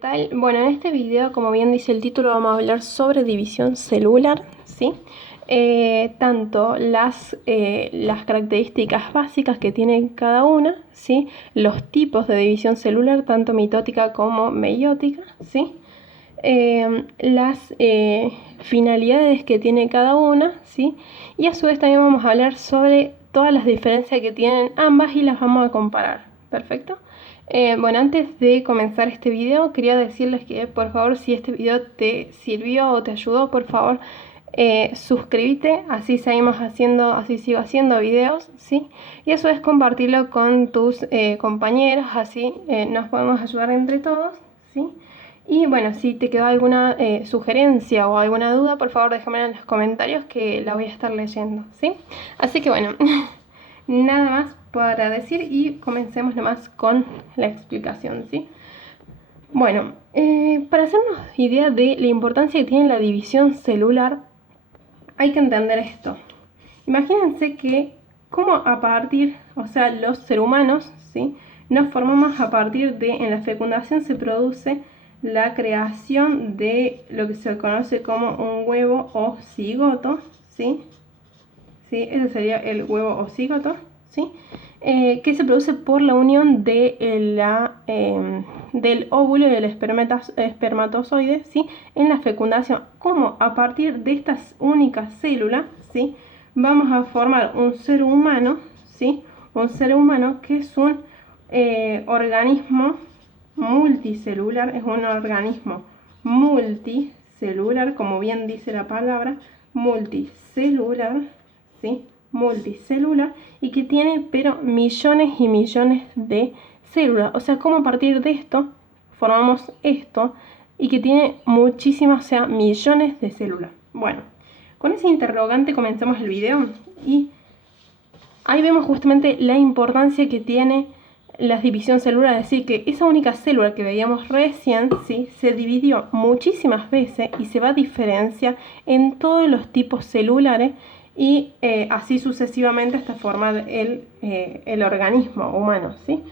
tal? Bueno, en este video, como bien dice el título, vamos a hablar sobre división celular, ¿sí? Tanto las características básicas que tiene cada una, ¿sí? Los tipos de división celular, tanto mitótica como meiótica, ¿sí? Las finalidades que tiene cada una, ¿sí? Y a su vez también vamos a hablar sobre todas las diferencias que tienen ambas y las vamos a comparar. ¿Perfecto? Bueno, antes de comenzar este video, quería decirles que por favor, si este video te sirvió o te ayudó, por favor, suscríbete, así sigo haciendo videos, ¿sí? Y eso es compartirlo con tus compañeros, así nos podemos ayudar entre todos, ¿sí? Y bueno, si te quedó alguna sugerencia o alguna duda, por favor déjame en los comentarios que la voy a estar leyendo, ¿sí? Así que bueno, nada más para decir y comencemos nomás con la explicación, ¿sí? Bueno, para hacernos idea de la importancia que tiene la división celular, hay que entender esto. Imagínense que como a partir, o sea, los seres humanos, ¿sí? Nos formamos a partir de, en la fecundación se produce la creación de lo que se conoce como un huevo o cigoto, ¿sí? ¿Sí? Ese sería el huevo o cigoto, ¿sí? Que se produce por la unión de del óvulo y del espermatozoide, ¿sí? En la fecundación. Como a partir de estas únicas células, ¿sí? Vamos a formar un ser humano, ¿sí? Un ser humano que es un organismo multicelular, es un organismo multicelular, como bien dice la palabra, multicelular, ¿sí? Multicelular, y que tiene pero millones y millones de células. O sea, como a partir de esto formamos esto y que tiene muchísimas, o sea, millones de células. Bueno, con ese interrogante comenzamos el video y ahí vemos justamente la importancia que tiene la división celular, es decir, que esa única célula que veíamos recién, ¿sí? Se dividió muchísimas veces y se va a diferenciar en todos los tipos celulares y así sucesivamente hasta formar el organismo humano, ¿sí?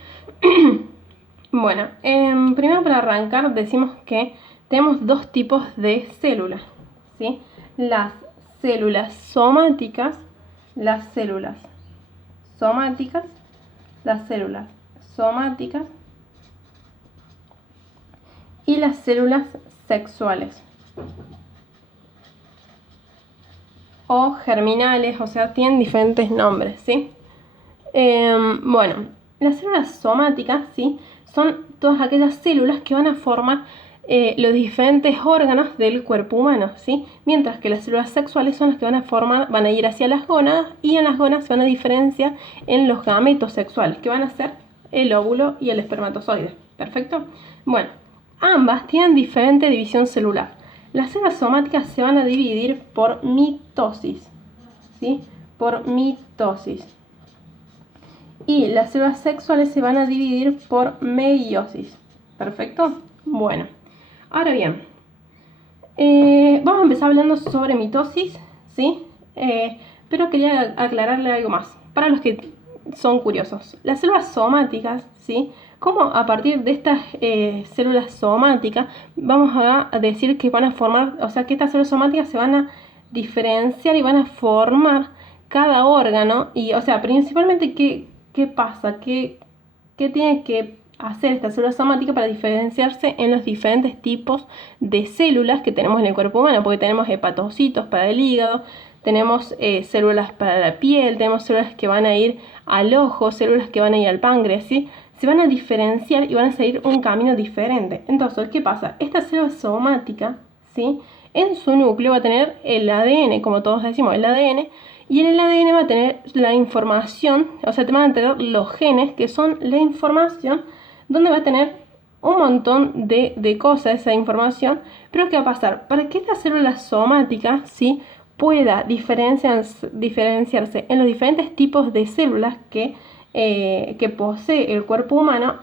Bueno, primero para arrancar decimos que tenemos dos tipos de células, ¿sí? Las células somáticas, las células somáticas y las células sexuales o germinales, o sea, tienen diferentes nombres, ¿sí? Bueno, las células somáticas, ¿sí? Son todas aquellas células que van a formar los diferentes órganos del cuerpo humano, ¿sí? Mientras que las células sexuales son las que van a ir hacia las gónadas, y en las gónadas se van a diferenciar en los gametos sexuales, que van a ser el óvulo y el espermatozoide. ¿Perfecto? Bueno, ambas tienen diferente división celular. Las células somáticas se van a dividir por mitosis, ¿sí? Por mitosis. Y las células sexuales se van a dividir por meiosis. ¿Perfecto? Bueno, ahora bien, vamos a empezar hablando sobre mitosis, ¿sí? Pero quería aclararle algo más, para los que son curiosos. Las células somáticas, ¿sí? Como a partir de estas células somáticas, vamos a decir que van a formar, o sea, que estas células somáticas se van a diferenciar y van a formar cada órgano. Y, o sea, principalmente, ¿qué pasa? ¿Qué tiene que hacer esta célula somática para diferenciarse en los diferentes tipos de células que tenemos en el cuerpo humano? Porque tenemos hepatocitos para el hígado, tenemos células para la piel, tenemos células que van a ir al ojo, células que van a ir al páncreas, ¿sí? Se van a diferenciar y van a seguir un camino diferente. Entonces, ¿qué pasa? Esta célula somática, ¿sí? En su núcleo va a tener el ADN, como todos decimos, el ADN, y en el ADN va a tener la información, o sea, te van a tener los genes, que son la información, donde va a tener un montón de cosas esa información. Pero ¿qué va a pasar? Para que esta célula somática, ¿sí?, pueda diferenciarse en los diferentes tipos de células que posee el cuerpo humano,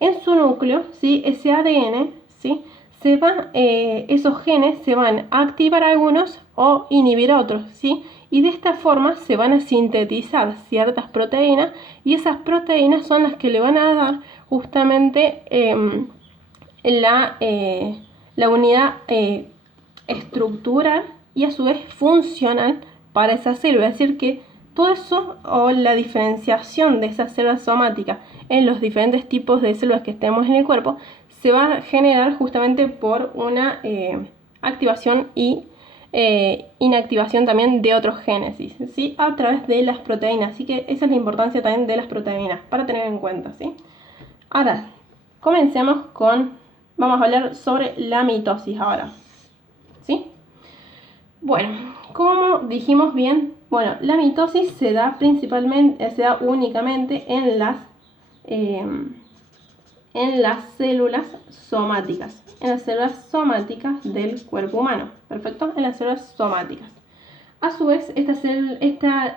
en su núcleo, ¿sí?, ese ADN, ¿sí?, esos genes se van a activar algunos o inhibir otros, ¿sí? Y de esta forma se van a sintetizar ciertas proteínas, y esas proteínas son las que le van a dar justamente la unidad estructural y a su vez funcional para esa célula. Es decir, que todo eso o la diferenciación de esas células somáticas en los diferentes tipos de células que tenemos en el cuerpo se va a generar justamente por una activación y inactivación también de otros genes, ¿sí? A través de las proteínas. Así que esa es la importancia también de las proteínas para tener en cuenta, ¿sí? Ahora, comencemos vamos a hablar sobre la mitosis ahora, ¿sí? Bueno, como dijimos bien, bueno, la mitosis se da únicamente en las células somáticas, del cuerpo humano, ¿perfecto? En las células somáticas. A su vez, esta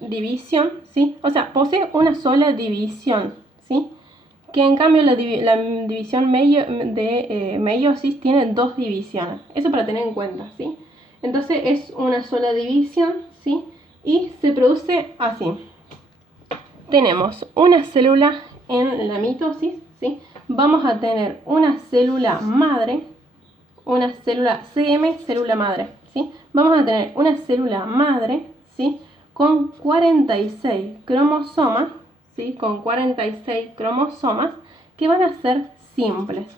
división, ¿sí? O sea, posee una sola división, ¿sí? Que en cambio la división de meiosis tiene dos divisiones. Eso para tener en cuenta, ¿sí? Entonces es una sola división, ¿sí? Y se produce así. Tenemos una célula en la mitosis, ¿sí? Vamos a tener una célula madre, una célula CM, célula madre, ¿sí? Vamos a tener una célula madre, ¿sí? Con 46 cromosomas, ¿sí? Con 46 cromosomas que van a ser simples,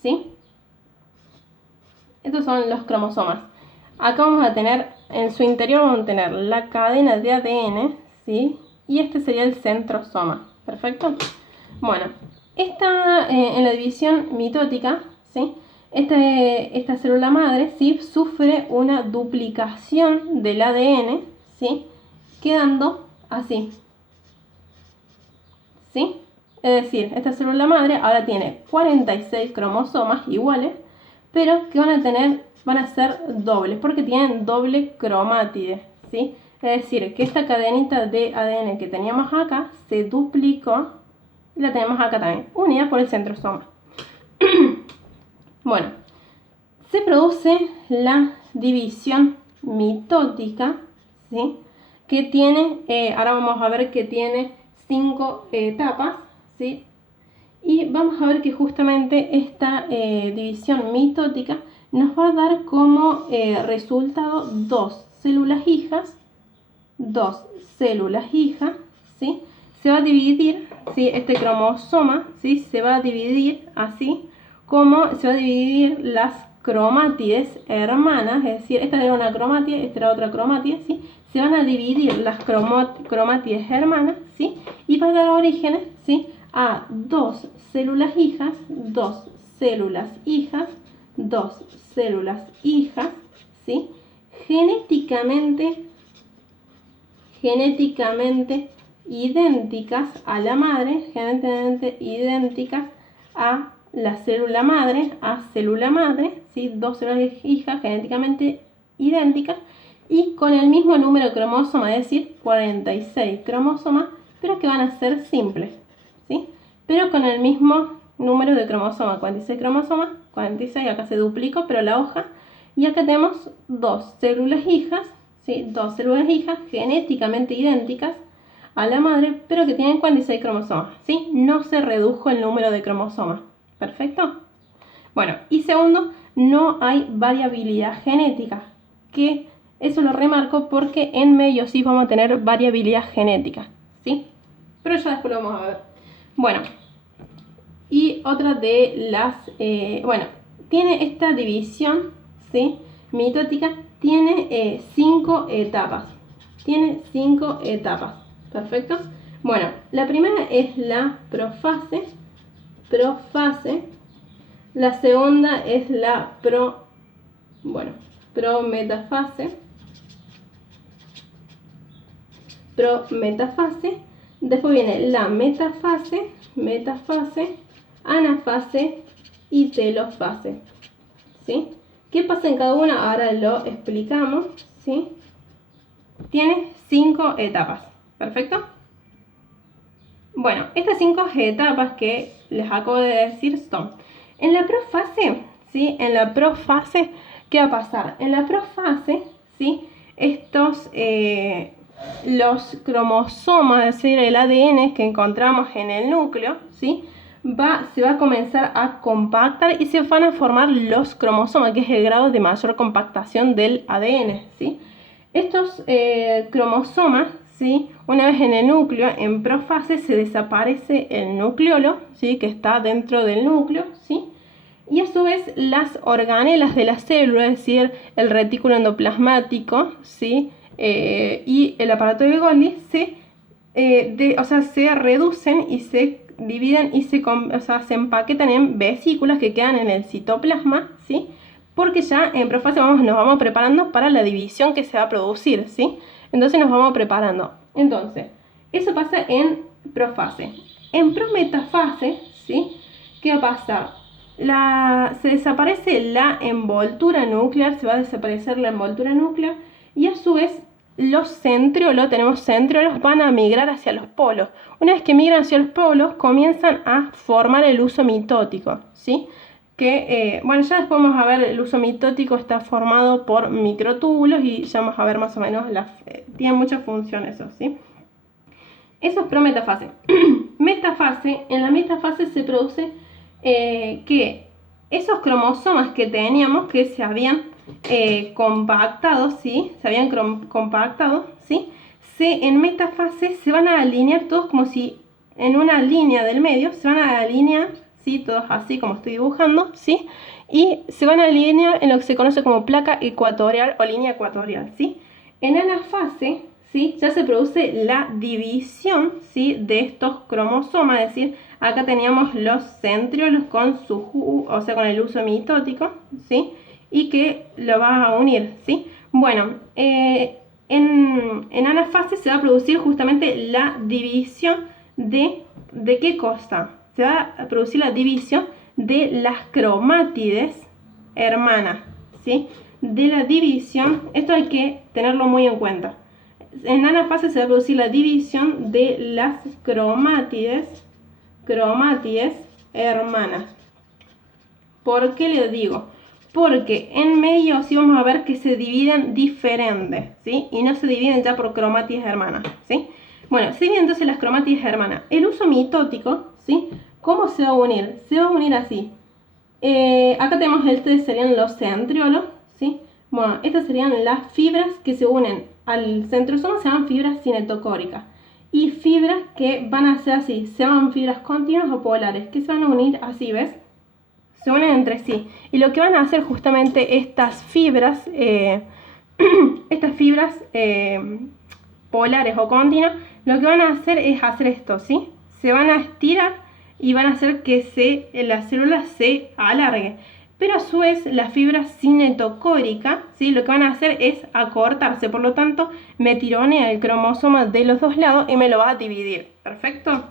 ¿sí? Estos son los cromosomas. Acá vamos a tener, en su interior vamos a tener la cadena de ADN, ¿sí? Y este sería el centrosoma, ¿perfecto? Bueno, en la división mitótica, ¿sí? Esta célula madre, ¿sí? Sufre una duplicación del ADN, ¿sí? Quedando así, ¿sí? Es decir, esta célula madre ahora tiene 46 cromosomas iguales, pero que van a ser dobles, porque tienen doble cromátide, ¿sí? Es decir, que esta cadenita de ADN que teníamos acá se duplicó y la tenemos acá también, unida por el centrosoma. Bueno, se produce la división mitótica, ¿sí? Que tiene, ahora vamos a ver que tiene 5 etapas, ¿sí? Y vamos a ver que justamente esta división mitótica nos va a dar como resultado dos células hijas, ¿sí? Se va a dividir, ¿sí? Este cromosoma, ¿sí? Se va a dividir así como se va a dividir las cromátides hermanas, es decir, esta era una cromátide, esta era otra cromátide, ¿sí? Se van a dividir las cromátides hermanas, ¿sí? Y va a dar origen, ¿sí? A dos células hijas, ¿sí? Genéticamente idénticas a la madre, genéticamente idénticas a la célula madre, ¿sí? Dos células hijas genéticamente idénticas y con el mismo número de cromosomas, es decir, 46 cromosomas, pero que van a ser simples, ¿sí? Pero con el mismo número de cromosomas, 46 cromosomas, 46, acá se duplicó, pero la hoja, y acá tenemos dos células hijas, ¿sí? Dos células hijas genéticamente idénticas a la madre, pero que tienen 46 cromosomas, ¿sí? No se redujo el número de cromosomas, ¿perfecto? Bueno, y segundo, no hay variabilidad genética, que eso lo remarco porque en meiosis vamos a tener variabilidad genética, ¿sí? Pero ya después lo vamos a ver. Bueno, y otra de las, tiene esta división, ¿sí? Mitótica, tiene 5 etapas. ¿Perfecto? Bueno, la primera es la profase. La segunda es la prometafase. Después viene la metafase, anafase y telofase, ¿sí? ¿Qué pasa en cada una? Ahora lo explicamos, ¿sí? Tiene 5 etapas, ¿perfecto? Bueno, estas 5 etapas que les acabo de decir son en la profase, ¿sí? En la profase, ¿qué va a pasar? En la profase, ¿sí? Los cromosomas, es decir, el ADN que encontramos en el núcleo, ¿sí? se va a comenzar a compactar y se van a formar los cromosomas, que es el grado de mayor compactación del ADN, ¿sí? Estos cromosomas, ¿sí? Una vez en el núcleo, en profase, se desaparece el nucleolo, ¿sí? Que está dentro del núcleo, ¿sí? Y a su vez las organelas de la célula, es decir, el retículo endoplasmático, ¿sí? Y el aparato de Golgi se reducen y se dividen y se empaquetan en vesículas que quedan en el citoplasma, ¿sí? Porque ya en profase nos vamos preparando para la división que se va a producir, ¿sí? Entonces nos vamos preparando. Entonces, eso pasa en profase. En prometafase, ¿sí? ¿Qué va a pasar? Se desaparece la envoltura nuclear, se va a desaparecer la envoltura nuclear y a su vez los centriolos, tenemos centriolos, van a migrar hacia los polos. Una vez que migran hacia los polos, comienzan a formar el uso mitótico, ¿sí? Bueno, ya después vamos a ver, el uso mitótico está formado por microtúbulos y ya vamos a ver más o menos, tiene muchas funciones eso, ¿sí? Eso es prometafase. Metafase, en la metafase se produce que esos cromosomas que teníamos que se habían compactado, ¿sí? Se habían compactado, ¿sí? En metafase se van a alinear todos como si en una línea del medio, se van a alinear, ¿sí? Todos así como estoy dibujando, ¿sí? Y se van a alinear en lo que se conoce como placa ecuatorial o línea ecuatorial, ¿sí? En anafase, ¿sí? Ya se produce la división, ¿sí? De estos cromosomas, es decir, acá teníamos los centriolos con con el uso mitótico, ¿sí? Y que lo va a unir, ¿sí? Bueno, en anafase se va a producir justamente la división ¿de qué cosa? Se va a producir la división de las cromátides hermanas, ¿sí? De la división, esto hay que tenerlo muy en cuenta. En anafase se va a producir la división de las cromátides hermanas. ¿Por qué le digo? Porque en medio sí vamos a ver que se dividen diferentes, ¿sí? Y no se dividen ya por cromátides hermanas, ¿sí? Bueno, se dividen entonces las cromátides hermanas. El uso mitótico, ¿sí? ¿Cómo se va a unir? Se va a unir así. Acá tenemos serían los centriolos, ¿sí? Bueno, estas serían las fibras que se unen al centrosoma, se llaman fibras cinetocóricas. Y fibras que van a ser así, se llaman fibras continuas o polares, que se van a unir así, ¿ves? Se unen entre sí. Y lo que van a hacer justamente estas fibras, polares o continuas, lo que van a hacer es hacer esto, ¿sí? Se van a estirar y van a hacer que la célula se alargue. Pero a su vez la fibra cinetocórica, ¿sí? Lo que van a hacer es acortarse, por lo tanto me tironea el cromosoma de los dos lados y me lo va a dividir. ¿Perfecto?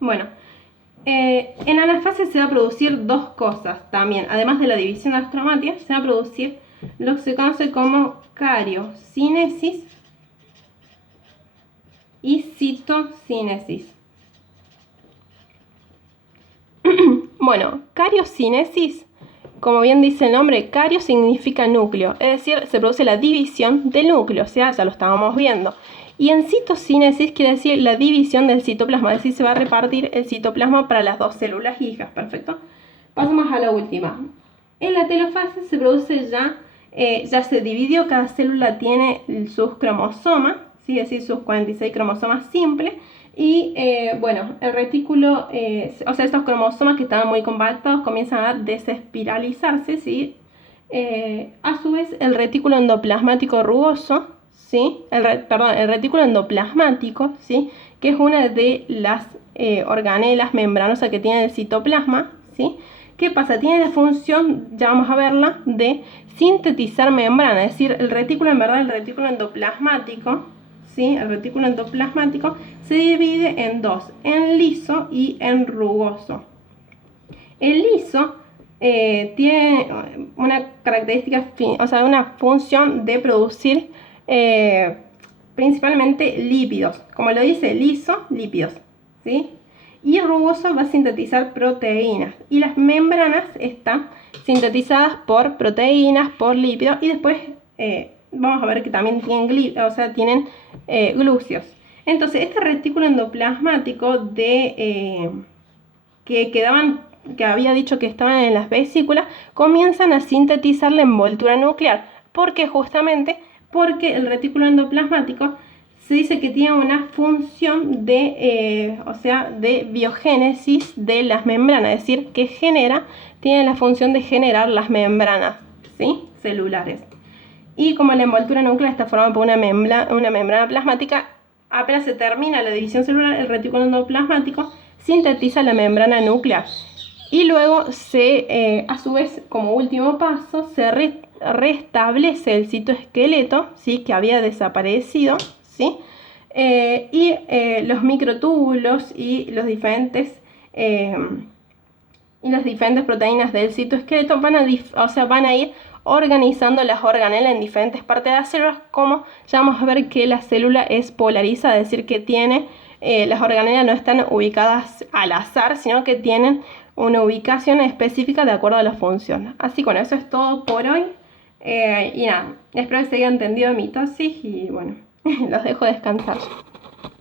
Bueno, en anafase se va a producir dos cosas también, además de la división de las cromátides, se va a producir lo que se conoce como cariocinesis y citocinesis. Bueno, cariocinesis, como bien dice el nombre, cario significa núcleo, es decir, se produce la división del núcleo, o sea, ya lo estábamos viendo. Y en citocinesis quiere decir la división del citoplasma, es decir, se va a repartir el citoplasma para las dos células hijas, ¿perfecto? Pasamos a la última. En la telofase se produce ya se dividió, cada célula tiene sus cromosomas, ¿sí? Es decir, sus 46 cromosomas simples. Y bueno, el retículo, estos cromosomas que estaban muy compactados comienzan a desespiralizarse, ¿sí? A su vez, el retículo endoplasmático rugoso, ¿sí? El retículo endoplasmático, ¿sí? Que es una de las organelas membranosas que tiene el citoplasma, ¿sí? ¿Qué pasa? Tiene la función, ya vamos a verla, de sintetizar membrana, es decir, el retículo endoplasmático, ¿sí? El retículo endoplasmático se divide en dos, en liso y en rugoso. El liso tiene una característica, una función de producir principalmente lípidos, como lo dice liso, lípidos, ¿sí? Y rugoso va a sintetizar proteínas, y las membranas están sintetizadas por proteínas, por lípidos, y después vamos a ver que también tienen glúceos. Entonces, este retículo endoplasmático de que había dicho que estaban en las vesículas, comienzan a sintetizar la envoltura nuclear. ¿Por qué? Justamente porque el retículo endoplasmático se dice que tiene una función de biogénesis de las membranas, es decir, que tiene la función de generar las membranas, ¿sí?, celulares. Y como la envoltura nuclear está formada por una membrana plasmática, apenas se termina la división celular, el retículo endoplasmático sintetiza la membrana nuclear. Y luego a su vez, como último paso, se restablece el citoesqueleto, ¿sí?, que había desaparecido, ¿sí? Los microtúbulos y las diferentes proteínas del citoesqueleto van a ir organizando las organelas en diferentes partes de las células, como ya vamos a ver que la célula es polarizada, es decir, que las organelas no están ubicadas al azar, sino que tienen una ubicación específica de acuerdo a la función. Así que bueno, eso es todo por hoy. Y nada, espero que se haya entendido mitosis y bueno, los dejo descansar.